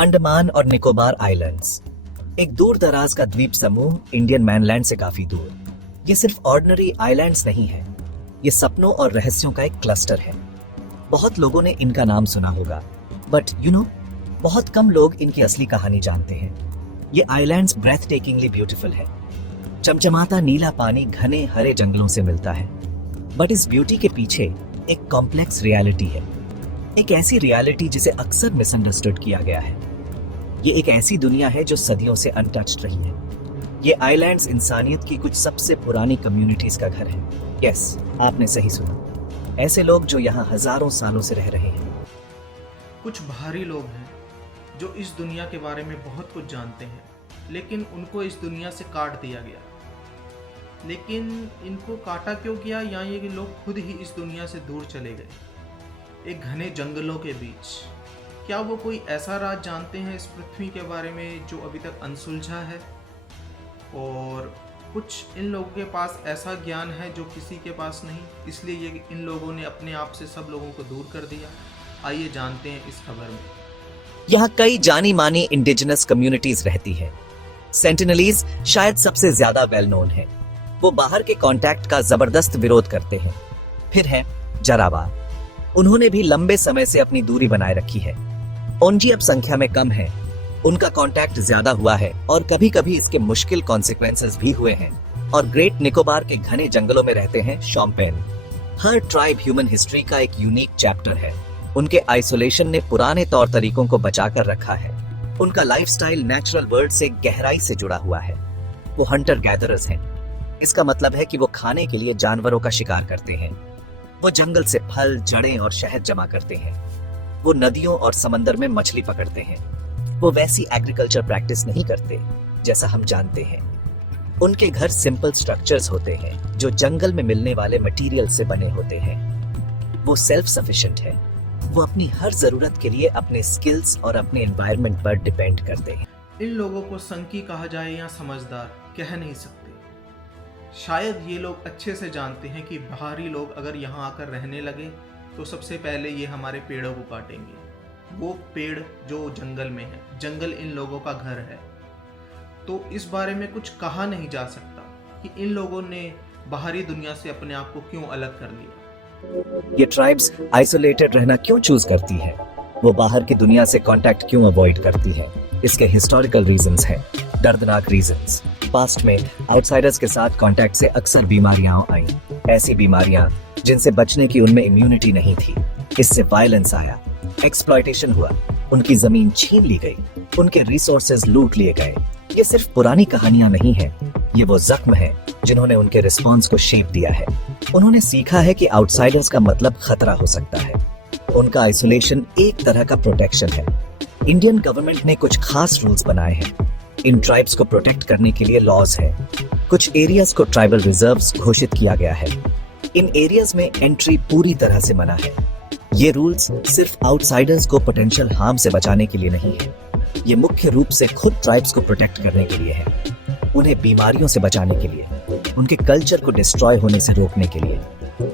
अंडमान और निकोबार आइलैंड्स, एक दूर दराज का द्वीप समूह इंडियन मैनलैंड से काफी दूर। ये सिर्फ ऑर्डिनरी आइलैंड्स नहीं है, ये सपनों और रहस्यों का एक क्लस्टर है। बहुत लोगों ने इनका नाम सुना होगा, बट बहुत कम लोग इनकी असली कहानी जानते हैं। ये आइलैंड्स ब्रेथ टेकिंगली ब्यूटीफुल है। चमचमाता नीला पानी घने हरे जंगलों से मिलता है, बट इस ब्यूटी के पीछे एक कॉम्प्लेक्स रियलिटी है। एक ऐसी रियलिटी जिसे अक्सर मिसअंडरस्टूड किया गया है। ये एक ऐसी दुनिया है जो सदियों से अनटच्ड रही है। ये आइलैंड्स इंसानियत की कुछ सबसे पुरानी कम्युनिटीज का घर है। यस, आपने सही सुना। ऐसे लोग जो यहाँ हजारों सालों से रह रहे हैं। कुछ बाहरी लोग हैं जो इस दुनिया के बारे में बहुत कुछ जानते हैं, लेकिन उनको इस दुनिया से काट दिया गया। लेकिन इनको काटा क्यों गया, या ये लोग खुद ही इस दुनिया से दूर चले गए एक घने जंगलों के बीच। क्या वो कोई ऐसा राज जानते हैं इस पृथ्वी के बारे में जो अभी तक अनसुलझा है? और कुछ इन लोगों के पास ऐसा ज्ञान है जो किसी के पास नहीं, इसलिए ये इन लोगों ने अपने आप से सब लोगों को दूर कर दिया। आइए जानते हैं इस खबर में। यहाँ कई जानी मानी इंडिजिनस कम्युनिटीज रहती है। सेंटिनलीज शायद सबसे ज्यादा वेल नोन है। वो बाहर के कांटेक्ट का जबरदस्त विरोध करते हैं। फिर है जरावा। उन्होंने भी लंबे समय से अपनी दूरी बनाए रखी है। ओंजी अब संख्या में कम है। उनका कांटेक्ट ज्यादा हुआ है और कभी कभी इसके मुश्किल कॉन्सिक्वेंसेस भी हुए हैं। और ग्रेट निकोबार के घने जंगलों में रहते हैं शोम्पेन। हर ट्राइब ह्यूमन हिस्ट्री का एक यूनिक चैप्टर है। उनके आइसोलेशन ने पुराने तौर तरीकों को बचाकर रखा है। उनका लाइफस्टाइल नेचुरल वर्ल्ड से गहराई से जुड़ा हुआ है। वो हंटर गैदरर्स हैं। इसका मतलब है कि वो खाने के लिए जानवरों का शिकार करते हैं। वो जंगल से फल, जड़ें और शहद जमा करते हैं। वो नदियों और समंदर में मछली पकड़ते हैं। वो वैसी एग्रीकल्चर प्रैक्टिस नहीं करते जैसा हम जानते हैं। उनके घर सिंपल स्ट्रक्चर्स होते हैं जो जंगल में मिलने वाले मटेरियल से बने होते हैं। वो सेल्फ सफिशिएंट है। वो अपनी हर जरूरत के लिए अपने स्किल्स और अपने एनवायरनमेंट पर डिपेंड करते हैं। इन लोगों को संकी कहा जाए या समझदार कह नहीं सकते। शायद ये लोग अच्छे से जानते हैं कि बाहरी लोग अगर यहाँ आकर रहने लगे तो सबसे पहले ये हमारे पेड़ों को काटेंगे। वो पेड़ जो जंगल में है, जंगल इन लोगों का घर है। तो इस बारे में कुछ कहा नहीं जा सकता कि इन लोगों ने बाहरी दुनिया से अपने आप को क्यों अलग कर लिया। ये ट्राइब्स आइसोलेटेड रहना क्यों चूज करती है? वो बाहर की दुनिया से कांटेक्ट क्यों अवॉइड करती है? इसके हिस्टोरिकल रीजंस हैं, दर्दनाक रीजंस। पास्ट में आउटसाइडर्स के साथ कांटेक्ट से अक्सर बीमारियां आई। ऐसी बीमारियां जिनसे बचने की उनमें इम्यूनिटी नहीं थी। इससे वायलेंस आया, एक्सप्लॉयटेशन हुआ, उनकी जमीन छीन ली गई, उनके रिसोर्सेज लूट लिए गए। ये सिर्फ पुरानी कहानियां नहीं है, ये वो जख्म है जिन्होंने उनके रिस्पॉन्स को शेप दिया है। उन्होंने सीखा है कि आउटसाइडर्स का मतलब खतरा हो सकता है। उनका आइसोलेशन एक तरह का प्रोटेक्शन है। इंडियन गवर्नमेंट ने कुछ खास रूल्स बनाए हैं। इन ट्राइब्स को प्रोटेक्ट करने के लिए लॉज है। कुछ एरियाज को ट्राइबल रिजर्व्स घोषित किया गया है। इन एरियाज में एंट्री पूरी तरह से मना है। ये रूल्स सिर्फ आउटसाइडर्स को पोटेंशियल हार्म से बचाने के लिए नहीं है। ये मुख्य रूप से खुद ट्राइब्स को प्रोटेक्ट करने के लिए है। उन्हें बीमारियों से बचाने के लिए, उनके कल्चर को डिस्ट्रॉय होने से रोकने के लिए,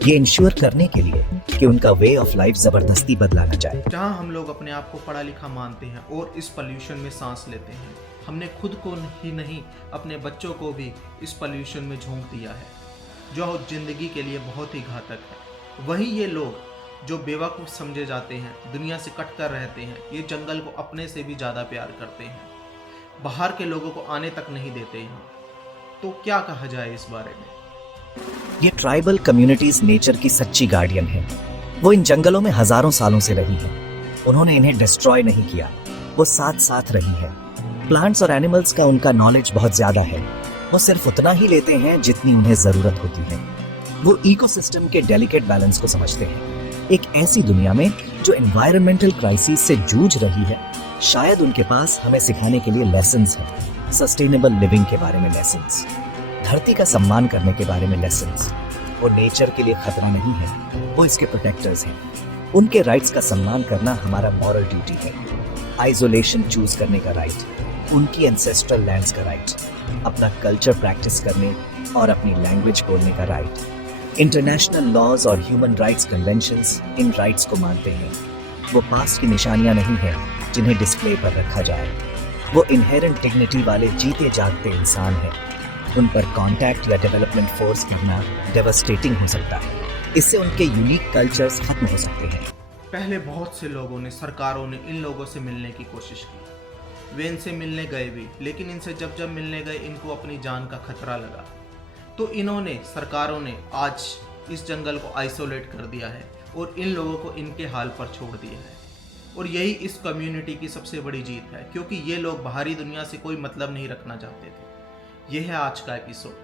ये इंश्योर करने के लिए कि उनका वे ऑफ लाइफ जबरदस्ती बदला न जाए। जहाँ हम लोग अपने आप को पढ़ा लिखा मानते हैं और इस पोल्यूशन में सांस लेते हैं, हमने खुद को ही नहीं अपने बच्चों को भी इस पोल्यूशन में झोंक दिया है, जो जिंदगी के लिए बहुत ही घातक है। वहीं ये लोग जो बेवकूफ़ समझे जाते हैं, दुनिया से कट कर रहते हैं, ये जंगल को अपने से भी ज़्यादा प्यार करते हैं। बाहर के लोगों को आने तक नहीं देते यहाँ। तो क्या कहा जाए इस बारे में? ये ट्राइबल कम्युनिटीज नेचर की सच्ची गार्डियन है। वो इन जंगलों में हजारों सालों से रही है। उन्होंने इन्हें डिस्ट्रॉय नहीं किया, वो साथ साथ रही है। प्लांट्स और एनिमल्स का उनका नॉलेज बहुत ज्यादा है। वो सिर्फ उतना ही लेते हैं जितनी उन्हें जरूरत होती है। वो इकोसिस्टम के डेलिकेट बैलेंस को समझते हैं। एक ऐसी दुनिया में जो एनवायरमेंटल क्राइसिस से जूझ रही है, शायद उनके पास हमें सिखाने के लिए लेसन्स हैं। सस्टेनेबल लिविंग के बारे में लेसन्स, धरती का सम्मान करने के बारे में लेसन्स। वो नेचर के लिए खतरा नहीं है, वो इसके प्रोटेक्टर्स हैं। उनके राइट्स का सम्मान करना हमारा मॉरल ड्यूटी है। आइसोलेशन चूज करने का राइट, उनकी एंसेस्ट्रल लैंड्स का राइट, अपना कल्चर प्रैक्टिस करने और अपनी लैंग्वेज बोलने का राइट। इंटरनेशनल लॉज और ह्यूमन राइट्स कन्वेंशंस इन राइट्स को मानते हैं। वो पास्ट की निशानियां नहीं है जिन्हें डिस्प्ले पर रखा जाए। वो इनहेरेंट डिग्निटी वाले जीते जागते इंसान हैं। उन पर कांटेक्ट या डेवलपमेंट फोर्स करना डेवास्टेटिंग हो सकता है। इससे उनके यूनिक कल्चर्स खत्म हो सकते हैं। पहले बहुत से लोगों ने, सरकारों ने इन लोगों से मिलने की कोशिश की। वे इनसे मिलने गए भी, लेकिन इनसे जब जब मिलने गए इनको अपनी जान का खतरा लगा। तो इन्होंने, सरकारों ने आज इस जंगल को आइसोलेट कर दिया है और इन लोगों को इनके हाल पर छोड़ दिया है। और यही इस कम्युनिटी की सबसे बड़ी जीत है, क्योंकि ये लोग बाहरी दुनिया से कोई मतलब नहीं रखना चाहते थे। यह है आज का एपिसोड।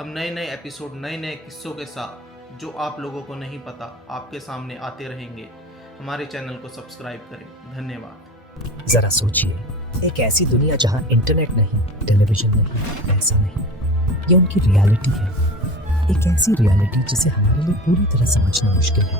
हम नए नए एपिसोड, नए नए किस्सों के साथ, जो आप लोगों को नहीं पता, आपके सामने आते रहेंगे। हमारे चैनल को सब्सक्राइब करें। धन्यवाद। जरा सोचिए, एक ऐसी दुनिया जहां इंटरनेट नहीं, टेलीविजन नहीं, पैसा नहीं, ये उनकी रियलिटी है। एक ऐसी रियलिटी जिसे हमारे लिए पूरी तरह समझना मुश्किल है।